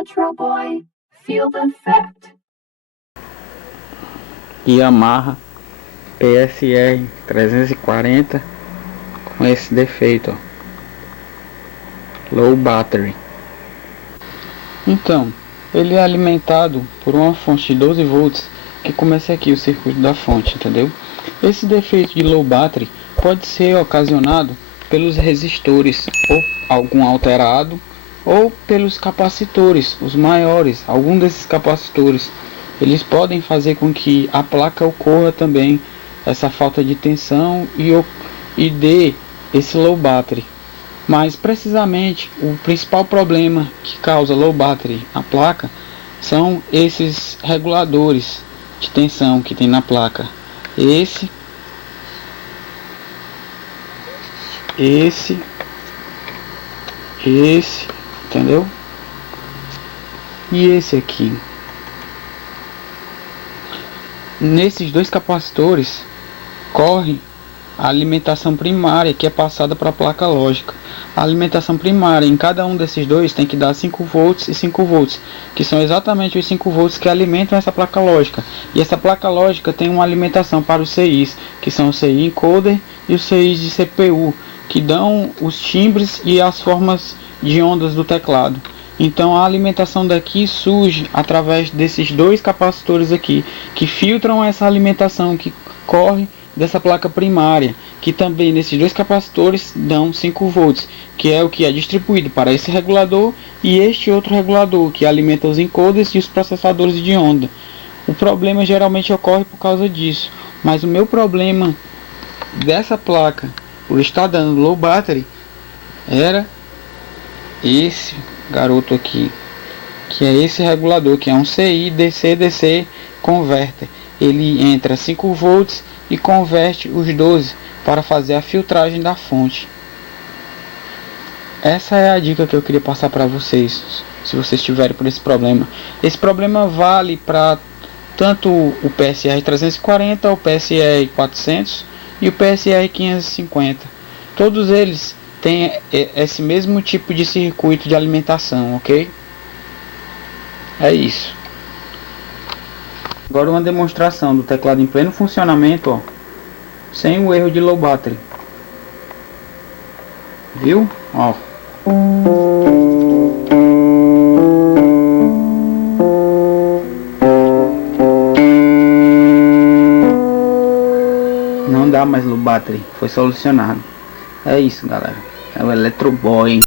Electro Boy, feel the effect. Yamaha PSR 340 com esse defeito, ó, low battery. Então, ele é alimentado por uma fonte de 12 volts que começa aqui o circuito da fonte, entendeu? Esse defeito de low battery pode ser ocasionado pelos resistores ou algum alterado, ou pelos capacitores, os maiores. Algum desses capacitores, eles podem fazer com que a placa ocorra também essa falta de tensão e dê esse low battery. Mas precisamente o principal problema que causa low battery na placa são esses reguladores de tensão que tem na placa. Esse, entendeu? E esse aqui. Nesses dois capacitores corre a alimentação primária, que é passada para a placa lógica. A alimentação primária em cada um desses dois tem que dar 5 volts e 5 volts, que são exatamente os 5 volts que alimentam essa placa lógica. E essa placa lógica tem uma alimentação para os CIs, que são o CI encoder e os CIs de CPU, que dão os timbres e as formas de ondas do teclado. Então a alimentação daqui surge através desses dois capacitores aqui, que filtram essa alimentação que corre dessa placa primária, que também nesses dois capacitores dão 5 volts, que é o que é distribuído para esse regulador e este outro regulador, que alimenta os encoders e os processadores de onda. O problema geralmente ocorre por causa disso, mas o meu problema dessa placa, por estar dando low battery, era esse garoto aqui, que é esse regulador, que é um CI DC-DC converter. Ele entra 5 volts e converte os 12 para fazer a filtragem da fonte. Essa é a dica que eu queria passar para vocês, se vocês tiverem por esse problema. Esse problema vale para tanto o PSR 340, o PSR 400 e o PSR 550. Todos eles têm esse mesmo tipo de circuito de alimentação, ok? É isso. Agora uma demonstração do teclado em pleno funcionamento, ó, sem o erro de low battery. Viu? Ó. Não dá mais low battery, foi solucionado. É isso, galera. É o Electro Boy.